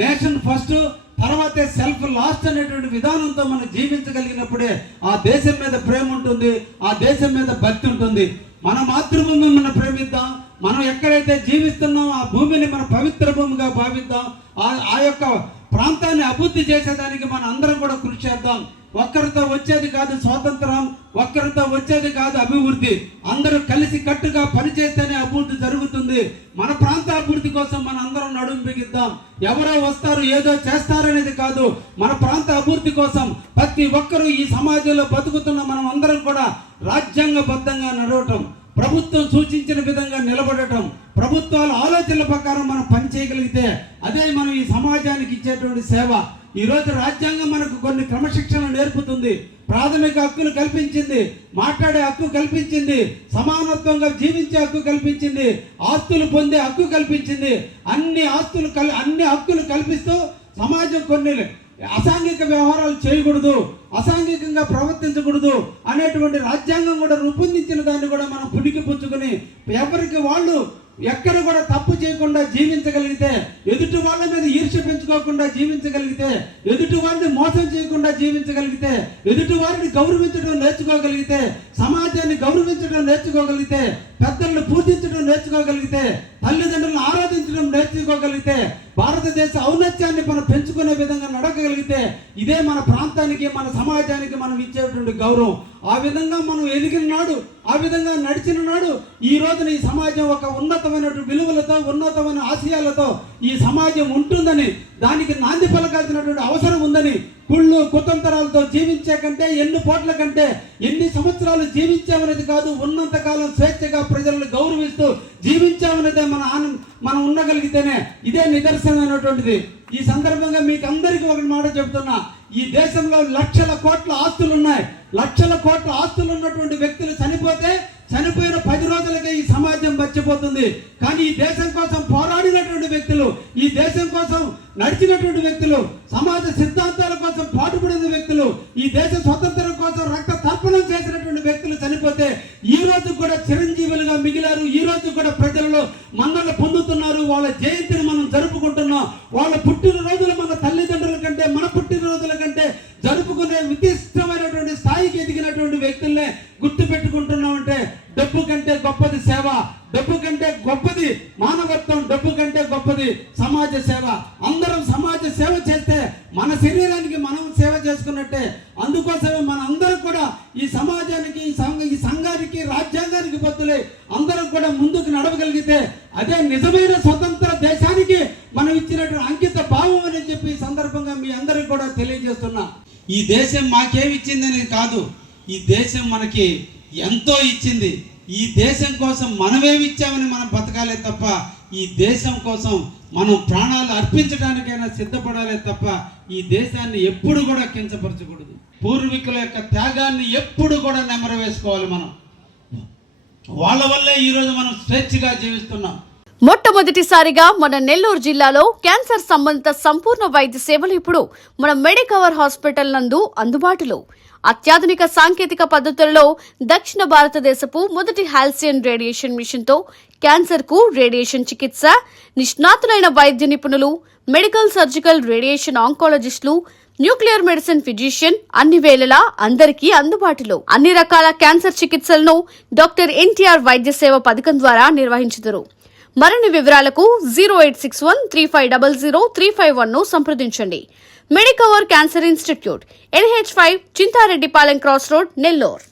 Nation first, తర్వాతే self last అనేటువంటి విధానంతో మనం జీవించగలిగినప్పుడే ఆ దేశం మీద ప్రేమ ఉంటుంది, ఆ దేశం మీద భక్తి ఉంటుంది. మన మాతృభూమిని మనం ప్రేమిద్దాం. మనం ఎక్కడైతే జీవిస్తున్నాం ఆ భూమిని మన పవిత్ర భూమిగా భావిద్దాం. ఆ యొక్క ప్రాంతాన్ని అభివృద్ధి చేసేదానికి మన అందరం కూడా కృషి చేద్దాం. ఒక్కరితో వచ్చేది కాదు స్వాతంత్రం, ఒక్కరితో వచ్చేది కాదు అభివృద్ధి. అందరూ కలిసి కట్టుగా పనిచేస్తేనే అభివృద్ధి జరుగుతుంది. మన ప్రాంత అభివృద్ధి కోసం మన అందరం నడుము బిగిద్దాం. ఎవరో వస్తారు ఏదో చేస్తారనేది కాదు, మన ప్రాంత అభివృద్ధి కోసం ప్రతి ఒక్కరూ ఈ సమాజంలో బతుకుతున్న మనం అందరం కూడా రాజ్యాంగబద్ధంగా నడవటం, ప్రభుత్వం సూచించిన విధంగా నిలబడటం, ప్రభుత్వాల ఆలోచనల ప్రకారం మనం పనిచేయగలిగితే అదే మనం ఈ సమాజానికి ఇచ్చేటువంటి సేవ. ఈరోజు రాజ్యాంగం మనకు కొన్ని క్రమశిక్షణ నేర్పుతుంది, ప్రాథమిక హక్కులు కల్పించింది, మాట్లాడే హక్కు కల్పించింది, సమానత్వంగా జీవించే హక్కు కల్పించింది, ఆస్తులు పొందే హక్కు కల్పించింది. అన్ని హక్కులు కల్పిస్తూ సమాజం కొన్ని అసాంఘిక వ్యవహారాలు చేయకూడదు, అసాంఘికంగా ప్రవర్తించకూడదు అనేటువంటి రాజ్యాంగం కూడా రూపొందించిన దాన్ని కూడా మనం పుణికి పుచ్చుకొని ఎవరికి వాళ్ళు ఎక్కడ కూడా తప్పు చేయకుండా జీవించగలిగితే, ఎదుటి వాళ్ళ మీద ఈర్ష్య పెంచుకోకుండా జీవించగలిగితే, ఎదుటి వారిని మోసం చేయకుండా జీవించగలిగితే, ఎదుటి వారిని గౌరవించడం నేర్చుకోగలిగితే, సమాజాన్ని గౌరవించడం నేర్చుకోగలిగితే, పెద్దలను పూజించడం నేర్చుకోగలిగితే, తల్లిదండ్రులను ఆరాధించడం నేర్చుకోగలిగితే, భారతదేశ ఔన్నత్యాన్ని మనం పెంచుకునే విధంగా నడకగలిగితే ఇదే మన ప్రాంతానికి మన సమాజానికి మనం ఇచ్చేటువంటి గౌరవం. ఆ విధంగా మనం ఎదిగిన నాడు, ఆ విధంగా నడిచిన నాడు ఈ రోజున ఈ సమాజం ఒక ఉన్నతమైన విలువలతో, ఉన్నతమైన ఆశయాలతో ఈ సమాజం ఉంటుందని, దానికి నాంది పలకాల్సినటువంటి అవసరం ఉందని, కుళ్ళు కుతంత్రాలతో జీవించే కంటే ఎన్ని పోట్ల కంటే ఎన్ని సంవత్సరాలు జీవించామనేది కాదు, ఉన్నంతకాలం స్వేచ్ఛగా ప్రజలను గౌరవిస్తూ జీవించామనేదే మనం ఉండగలిగితేనే ఇదే నిదర్శనమైనటువంటిది. ఈ సందర్భంగా మీకు అందరికీ ఒకటి మాట చెబుతున్నా, ఈ దేశంలో లక్షల కోట్ల ఆస్తులు ఉన్నాయి. లక్షల కోట్ల ఆస్తులు ఉన్నటువంటి వ్యక్తులు చనిపోతే చనిపోయిన 10 రోజులకే ఈ సమాజం మర్చిపోతుంది. కానీ ఈ దేశం కోసం పోరాడినటువంటి వ్యక్తులు, ఈ దేశం కోసం నడిచినటువంటి వ్యక్తులు, సమాజ సిద్ధాంతాల కోసం పాటుపడిన వ్యక్తులు, ఈ దేశ స్వతంత్రం కోసం రక్త తర్పణం చేసినటువంటి వ్యక్తులు చనిపోతే ఈ రోజు కూడా చిరంజీవులుగా మిగిలారు. ఈ రోజు కూడా ప్రజలలో మన్నలు పొందుతున్నారు. వాళ్ళ జయంతిని మనం జరుపుకుంటున్నాం. వాళ్ళ పుట్టినరోజులు మన తల్లిదండ్రుల కంటే, మన పుట్టినరోజుల కంటే జరుపుకునే విశిష్టమైనటువంటి స్థాయికి ఎదిగినటువంటి వ్యక్తుల్నే గుర్తు పెట్టుకుంటున్నామంటే డబ్బు కంటే గొప్పది సేవ, డబ్బు కంటే గొప్పది మానవత్వం, డబ్బు కంటే గొప్పది సమాజ సేవ. అందరం సమాజ సేవ చేస్తే మన శరీరానికి మనం సేవ చేసుకున్నట్టే. అందుకోసమే మన అందరం కూడా ఈ సమాజానికి, ఈ సంఘానికి, రాజ్యాంగానికి బదులై అందరం కూడా ముందుకు నడవగలిగితే అదే నిజమైన స్వతంత్ర దేశానికి మనం ఇచ్చినటువంటి అంకిత భావం అని చెప్పి ఈ సందర్భంగా మీ అందరికి కూడా తెలియజేస్తున్నా. ఈ దేశం మాకేమిచ్చిందని కాదు, ఈ దేశం మనకి ఎంతో ఇచ్చింది. ఈ దేశం కోసం మనమేమిచ్చామని మనం బతకాలే తప్ప, ఈ దేశం కోసం మనం ప్రాణాలు అర్పించడానికైనా సిద్ధపడాలే తప్ప ఈ దేశాన్ని ఎప్పుడు కూడా కించపరచకూడదు. పూర్వీకుల యొక్క త్యాగాన్ని ఎప్పుడు కూడా నెమరవేసుకోవాలి. మనం వాళ్ళ వల్లే ఈరోజు మనం స్వేచ్ఛగా జీవిస్తున్నాం. మొట్టమొదటిసారిగా మన నెల్లూరు జిల్లాలో క్యాన్సర్ సంబంధిత సంపూర్ణ వైద్య సేవలు ఇప్పుడు మన మెడికవర్ హాస్పిటల్ నందు అందుబాటులో. అత్యాధునిక సాంకేతిక పద్ధతుల్లో దక్షిణ భారతదేశపు మొదటి హాల్సియన్ రేడియేషన్ మిషన్ తో క్యాన్సర్ కు రేడియేషన్ చికిత్స, నిష్ణాతులైన వైద్య నిపుణులు, మెడికల్ సర్జికల్ రేడియేషన్ ఆంకాలజిస్టులు, న్యూక్లియర్ మెడిసిన్ ఫిజిషియన్ అన్ని వేళలా అందరికీ అందుబాటులో. అన్ని రకాల క్యాన్సర్ చికిత్సలను డాక్టర్ ఎన్టీఆర్ వైద్య సేవ పథకం ద్వారా నిర్వహించుదురు. మరిన్ని వివరాలకు 086135003551 ను సంప్రదించండి. Medicover cancer institute, NH5, Chintareddypalem cross road, Nellore.